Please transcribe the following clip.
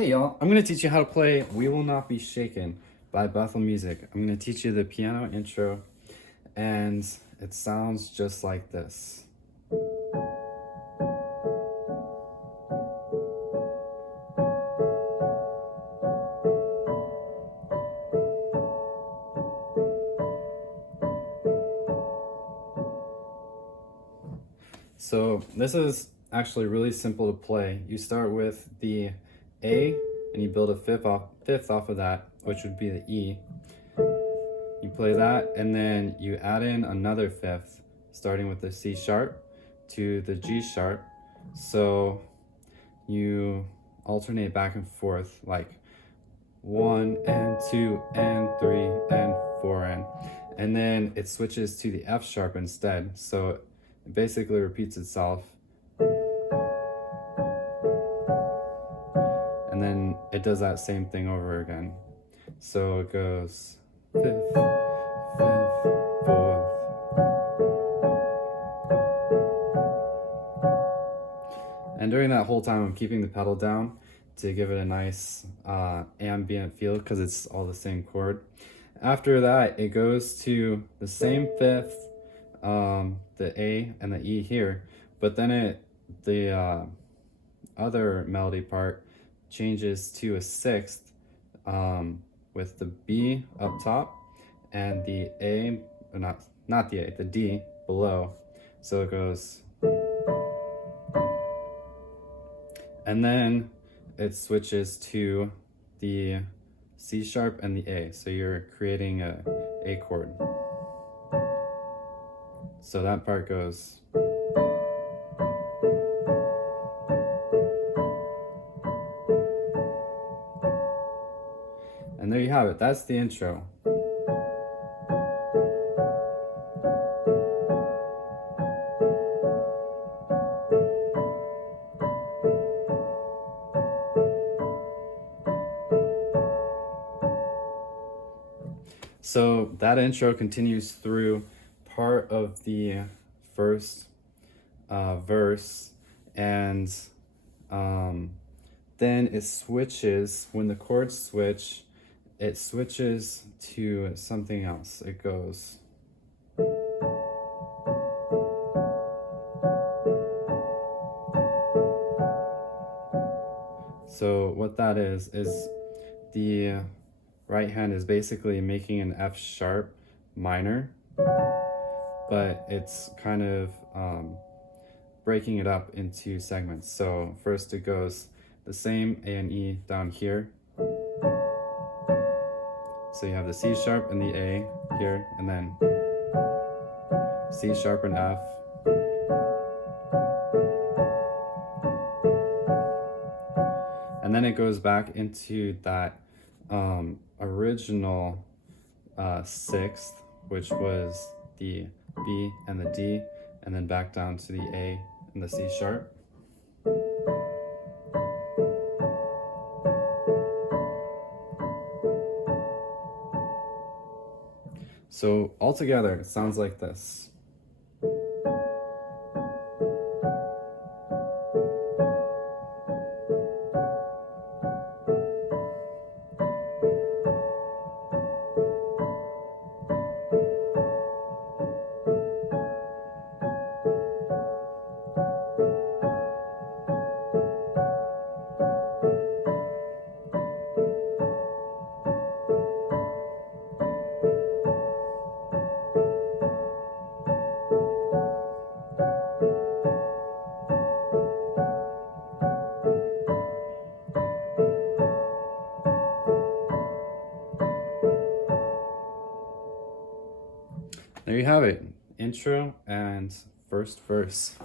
Hey y'all, I'm going to teach you how to play We Will Not Be Shaken by Bethel Music. I'm going to teach you the piano intro, and it sounds just like this. So this is actually really simple to play. You start with the A and you build a fifth off of that, which would be the E. You play that and then you add in another fifth, starting with the C sharp to the G sharp. So you alternate back and forth, like 1 and 2 and 3 and 4 and then it switches to the F sharp instead. So it basically repeats itself. And then it does that same thing over again. So it goes fifth, fourth. And during that whole time, I'm keeping the pedal down to give it a nice ambient feel because it's all the same chord. After that, it goes to the same fifth, the A and the E here, but then the other melody part changes to a sixth with the B up top and the A, or not the A, the D below. So it goes, and then it switches to the C sharp and the A. So you're creating a A chord. So that part goes. And there you have it. That's the intro. So that intro continues through part of the first verse, and then it switches. When the chords switch, it switches to something else. It goes. So what that is the right hand is basically making an F sharp minor, but it's kind of breaking it up into segments. So first it goes the same A and E down here. So you have the C sharp and the A here, and then C sharp and F. And then it goes back into that original sixth, which was the B and the D, and then back down to the A and the C sharp. So altogether, it sounds like this. There you have it, intro and first verse.